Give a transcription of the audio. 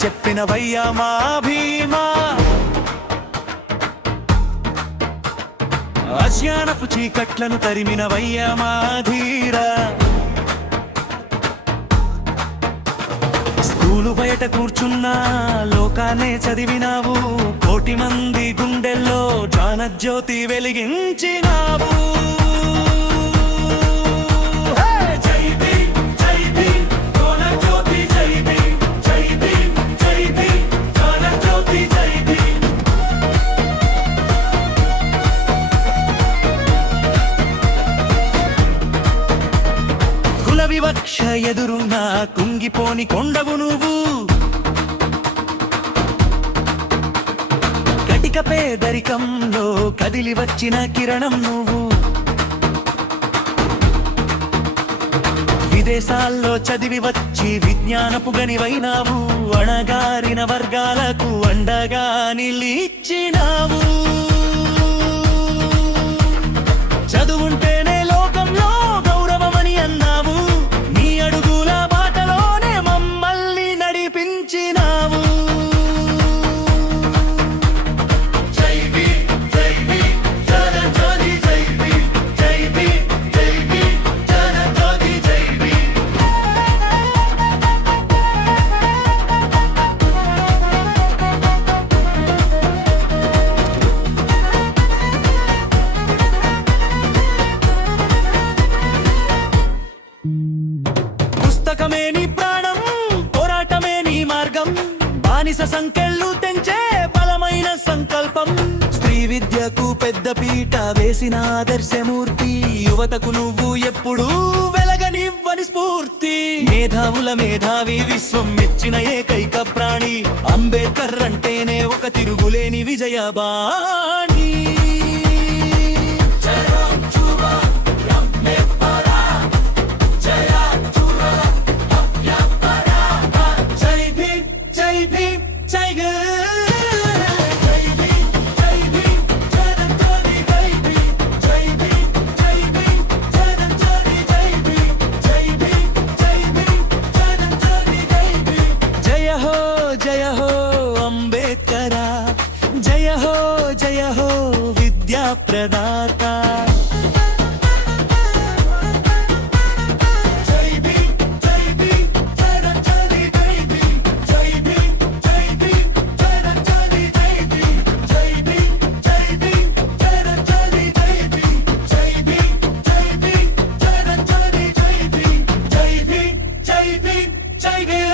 చెప్పినవయ్యా మా భీమా. అజ్ఞానపు చీకట్లను తరిమినవయ్యా మా ధీరా. స్కూలు బయట కూర్చున్నా లోకాన్నే చదివినావు, కోటి మంది గుండెల్లో జ్ఞానజ్యోతి వెలిగించినావు. కుల వివక్ష ఎదురున్నా కుంగిపోని కొండవు నువ్వు, కటిక పేదరికంలో కదిలి వచ్చిన కిరణం నువ్వు. విదేశాల్లో చదివి వచ్చి విజ్ఞానపు గనివైనావు, అణగారిన వర్గాలకు అండగా నిలిచినావు. చదువుంటేనే లోకంలో గౌరవమని అన్నావు, నీ అడుగుల బాటలోనే మమ్మల్ని నడిపించినావు. పుస్తకమే నీ ప్రాణం, పోరాటమే నీ మార్గం, బానిస సంకెళ్ళు తెంచే బలమైన సంకల్పం. స్త్రీ విద్యకు పెద్ద పీట వేసిన ఆదర్శమూర్తి, యువతకు నువ్వు ఎప్పుడూ వెలగనివ్వని స్ఫూర్తి. మేధావుల మేధావి, విశ్వం మెచ్చిన ఏకైక ప్రాణి, అంబేద్కర్ అంటేనే ఒక తిరుగులేని విజయబాణి. జయ హో అంబేద్కరా, జయ హో విద్యా ప్రదాత. జై భీమ్.